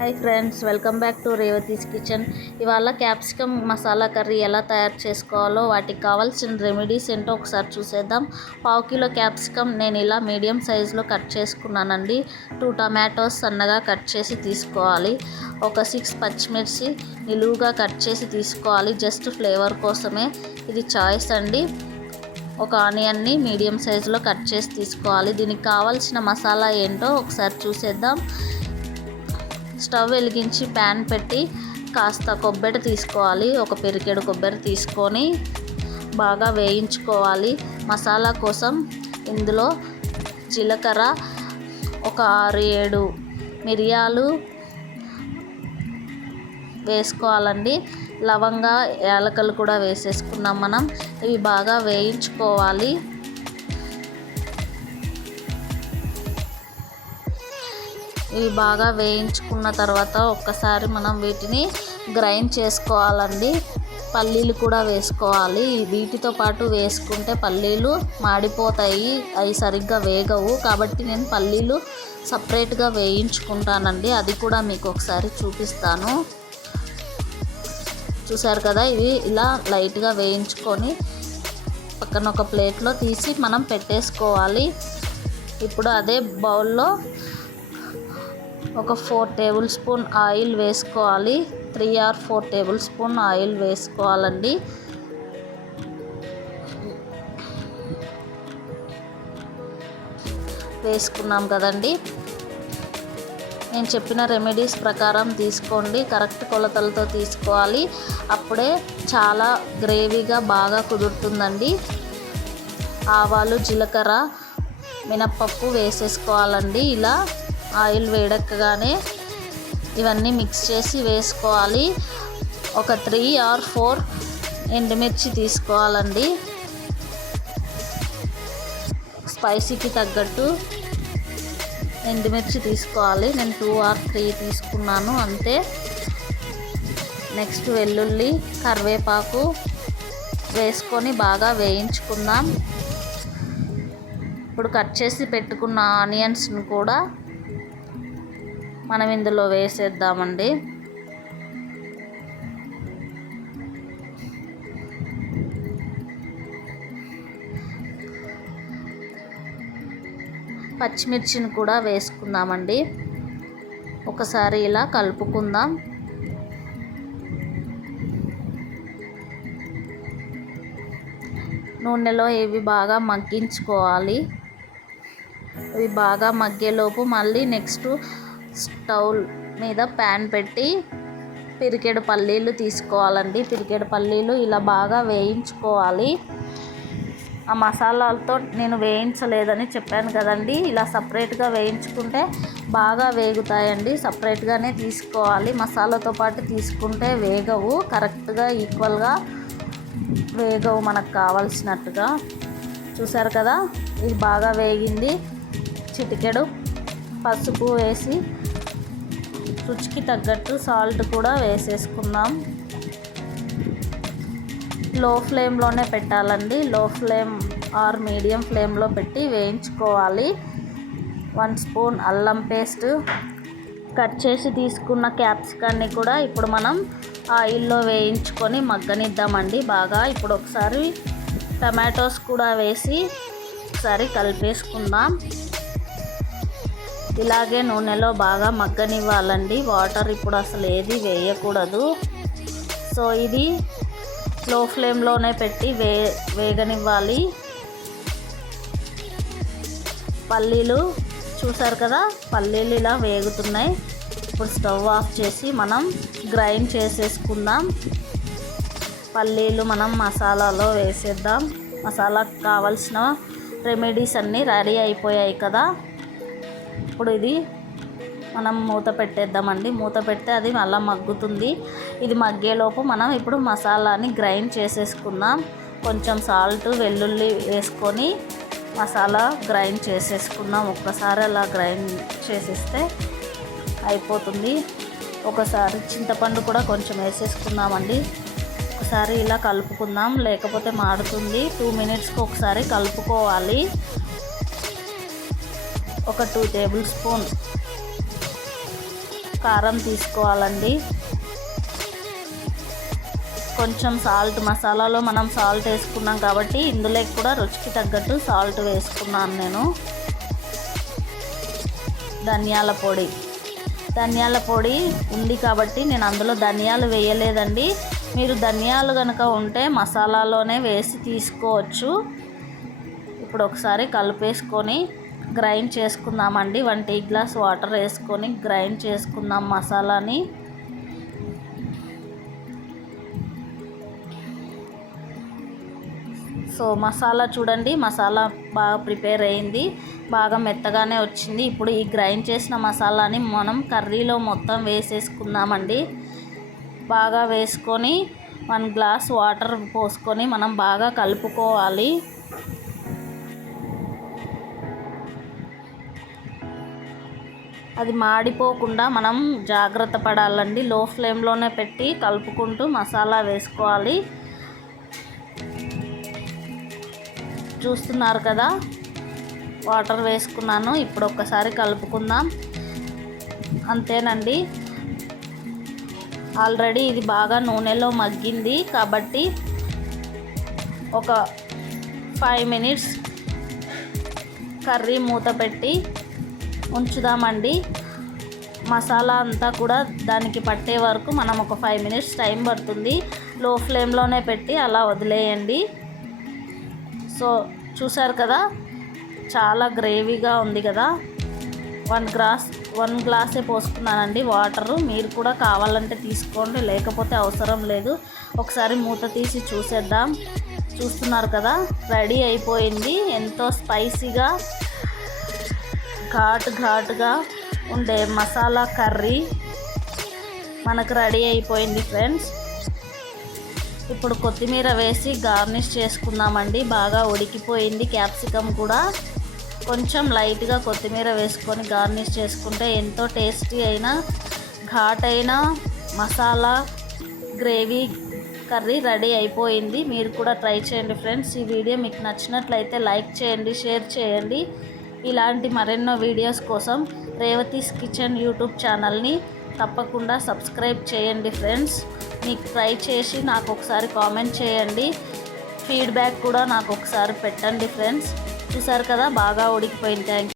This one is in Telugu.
Hi friends welcome back to Revathi's kitchen ఇవాళ క్యాప్సికమ్ మసాలా కర్రీ ఎలా తయారు చేసుకోవాలో వాటికి కావాల్సిన రెమెడీస్ ఏంటో ఒకసారి చూసేద్దాం. పావు కిలో క్యాప్సికమ్ నేను ఇలా మీడియం సైజులో కట్ చేసుకున్నానండి. టూ టమాటోస్ సన్నగా కట్ చేసి తీసుకోవాలి. ఒక సిక్స్ పచ్చిమిర్చి నిలువుగా కట్ చేసి తీసుకోవాలి. జస్ట్ ఫ్లేవర్ కోసమే ఇది చాయిస్ అండి. ఒక ఆనియన్ని మీడియం సైజులో కట్ చేసి తీసుకోవాలి. దీనికి కావాల్సిన మసాలా ఏంటో ఒకసారి చూసేద్దాం. స్టవ్ వెలిగించి ప్యాన్ పెట్టి కాస్త కొబ్బరి తీసుకోవాలి. ఒక పెరికెడు కొబ్బరి తీసుకొని బాగా వేయించుకోవాలి. మసాలా కోసం ఇందులో జీలకర్ర ఒక ఆరు ఏడు మిరియాలు వేసుకోవాలండి. లవంగా యాలకలు కూడా వేసేసుకున్నాం మనం. ఇవి బాగా వేయించుకోవాలి. ఇవి బాగా వేయించుకున్న తర్వాత ఒక్కసారి మనం వీటిని గ్రైండ్ చేసుకోవాలండి. పల్లీలు కూడా వేసుకోవాలి. వీటితో పాటు వేసుకుంటే పల్లీలు మాడిపోతాయి. అవి సరిగ్గా వేగవు. కాబట్టి నేను పల్లీలు సపరేట్గా వేయించుకుంటానండి. అది కూడా మీకు ఒకసారి చూపిస్తాను. చూసారు కదా? ఇవి ఇలా లైట్గా వేయించుకొని పక్కన ఒక ప్లేట్లో తీసి మనం పెట్టేసుకోవాలి. ఇప్పుడు అదే బౌల్లో ఒక ఫోర్ టేబుల్ స్పూన్ ఆయిల్ వేసుకోవాలి. Three or four tablespoon oil వేసుకోవాలండి. వేసుకున్నాం కదండి. నేను చెప్పిన రెమెడీస్ ప్రకారం తీసుకోండి. కరెక్ట్ కొలతలతో తీసుకోవాలి. అప్పుడే చాలా గ్రేవీగా బాగా కుదురుతుందండి. ఆవాలు జీలకర్ర మినప్పప్పు వేసేసుకోవాలండి. ఇలా ఆయిల్ వేడెక్కగానే ఇవన్నీ మిక్స్ చేసి వేసుకోవాలి. ఒక త్రీ ఆర్ ఫోర్ ఎండుమిర్చి తీసుకోవాలండి. స్పైసీకి తగ్గట్టు ఎండుమిర్చి తీసుకోవాలి. నేను టూ ఆర్ త్రీ తీసుకున్నాను అంతే. నెక్స్ట్ వెల్లుల్లి కరివేపాకు వేసుకొని బాగా వేయించుకుందాం. ఇప్పుడు కట్ చేసి పెట్టుకున్న ఆనియన్స్ని కూడా మనం ఇందులో వేసేద్దామండి. పచ్చిమిర్చిని కూడా వేసుకుందామండి. ఒకసారి ఇలా కలుపుకుందాం. నూనెలో ఇవి బాగా మగ్గించుకోవాలి. ఇవి బాగా మగ్గేలోపు మళ్ళీ నెక్స్ట్ స్టవ్ మీద ప్యాన్ పెట్టి పిరికెడు పల్లీలు తీసుకోవాలండి. పిరికెడు పల్లీలు ఇలా బాగా వేయించుకోవాలి. ఆ మసాలాలతో నేను వేయించలేదని చెప్పాను కదండి. ఇలా సపరేట్గా వేయించుకుంటే బాగా వేగుతాయండి. సపరేట్గానే తీసుకోవాలి. మసాలాతో పాటు తీసుకుంటే వేగవు. కరెక్ట్గా ఈక్వల్గా వేగవు మనకు కావాల్సినట్టుగా. చూసారు కదా? ఇది బాగా వేగింది. చిటికెడు పసుపు వేసి రుచికి తగ్గట్టు సాల్ట్ కూడా వేసేసుకుందాం. లో ఫ్లేమ్లోనే పెట్టాలండి. లో ఫ్లేమ్ ఆర్ మీడియం ఫ్లేమ్లో పెట్టి వేయించుకోవాలి. వన్ స్పూన్ అల్లం పేస్ట్ కట్ చేసి తీసుకున్న క్యాప్సికాన్ని కూడా ఇప్పుడు మనం ఆయిల్లో వేయించుకొని మగ్గనిద్దామండి బాగా. ఇప్పుడు ఒకసారి టమాటోస్ కూడా వేసి ఒకసారి కలిపేసుకుందాం. ఇలాగే నూనెలో బాగా మగ్గనివ్వాలండి. వాటర్ ఇప్పుడు అసలు ఏది వేయకూడదు. సో ఇది లో ఫ్లేమ్లోనే పెట్టి వే వేగనివ్వాలి. పల్లీలు చూసారు కదా? పల్లీలు ఇలా వేగుతున్నాయి. ఇప్పుడు స్టవ్ ఆఫ్ చేసి మనం గ్రైండ్ చేసేసుకుందాం. పల్లీలు మనం మసాలాలో వేసేద్దాం. మసాలాకు కావాల్సిన రెమెడీస్ అన్నీ రెడీ అయిపోయాయి కదా? ఇప్పుడు ఇది మనం మూత పెట్టేద్దామండి. మూత పెడితే అది మళ్ళీ మగ్గుతుంది. ఇది మగ్గేలోపు మనం ఇప్పుడు మసాలాని గ్రైండ్ చేసేసుకుందాం. కొంచెం సాల్ట్ వెల్లుల్లి వేసుకొని మసాలా గ్రైండ్ చేసేసుకుందాం. ఒక్కసారి అలా గ్రైండ్ చేసేస్తే అయిపోతుంది. ఒకసారి చింతపండు కూడా కొంచెం వేసేసుకుందామండి. ఒకసారి ఇలా కలుపుకుందాం. లేకపోతే మాడుతుంది. టూ మినిట్స్కి ఒకసారి కలుపుకోవాలి. ఒక టూ టేబుల్ స్పూన్ కారం తీసుకోవాలండి. కొంచెం సాల్ట్ మసాలాలో మనం సాల్ట్ వేసుకున్నాం కాబట్టి ఇందులో కూడా రుచికి తగ్గట్టు సాల్ట్ వేసుకున్నాను నేను. ధనియాల పొడి. ధనియాల పొడి ఉంది కాబట్టి నేను అందులో ధనియాలు వేయలేదండి. మీరు ధనియాలు కనుక ఉంటే మసాలాలోనే వేసి తీసుకోవచ్చు. ఇప్పుడు ఒకసారి కలిపేసుకొని గ్రైండ్ చేసుకుందామండి. వన్ టీ గ్లాస్ వాటర్ వేసుకొని గ్రైండ్ చేసుకుందాం మసాలాని. సో మసాలా చూడండి మసాలా బాగా ప్రిపేర్ అయింది. బాగా మెత్తగానే వచ్చింది. ఇప్పుడు ఈ గ్రైండ్ చేసిన మసాలాని మనం కర్రీలో మొత్తం వేసేసుకుందామండి. బాగా వేసుకొని వన్ గ్లాస్ వాటర్ పోసుకొని మనం బాగా కలుపుకోవాలి. అది మాడిపోకుండా మనం జాగ్రత్త పడాలండి. లో ఫ్లేమ్లోనే పెట్టి కలుపుకుంటూ మసాలా వేసుకోవాలి. చూస్తున్నారు కదా వాటర్ వేసుకున్నాను. ఇప్పుడు ఒక్కసారి కలుపుకుందాం. అంతేనండి. ఆల్రెడీ ఇది బాగా నూనెలో మగ్గింది కాబట్టి ఒక ఫైవ్ మినిట్స్ కర్రీ మూత పెట్టి ఉంచుదామండి. మసాలా అంతా కూడా దానికి పట్టే వరకు మనం ఒక ఫైవ్ మినిట్స్ టైం పడుతుంది. లో ఫ్లేమ్లోనే పెట్టి అలా వదిలేయండి. సో చూసారు కదా? చాలా గ్రేవీగా ఉంది కదా? వన్ గ్లాస్ వన్ గ్లాసే పోసుకున్నానండి వాటరు. మీరు కూడా కావాలంటే తీసుకోండి లేకపోతే అవసరం లేదు. ఒకసారి మూత తీసి చూసేద్దాం. చూస్తున్నారు కదా? రెడీ అయిపోయింది. ఎంతో స్పైసీగా ఘాటు ఘాటుగా ఉండే మసాలా కర్రీ మనకు రెడీ అయిపోయింది ఫ్రెండ్స్ ఇప్పుడు కొత్తిమీర వేసి గార్నిష్ చేసుకుందామండి. బాగా ఉడికిపోయింది క్యాప్సికమ్ కూడా. కొంచెం లైట్గా కొత్తిమీర వేసుకొని గార్నిష్ చేసుకుంటే ఎంతో టేస్టీ అయిన ఘాట్ అయిన మసాలా గ్రేవీ కర్రీ రెడీ అయిపోయింది. మీరు కూడా ట్రై చేయండి ఫ్రెండ్స్ ఈ వీడియో మీకు నచ్చినట్లయితే లైక్ చేయండి షేర్ చేయండి. ఇలాంటి మరెన్నో వీడియోస్ కోసం రేవతీస్ కిచెన్ యూట్యూబ్ ఛానల్ని తప్పకుండా సబ్స్క్రైబ్ చేయండి ఫ్రెండ్స్. మీకు ట్రై చేసి నాకు ఒకసారి కామెంట్ చేయండి. ఫీడ్బ్యాక్ కూడా నాకు ఒకసారి పెట్టండి ఫ్రెండ్స్. చూసారు కదా? బాగా ఉడికిపోయింది. థ్యాంక్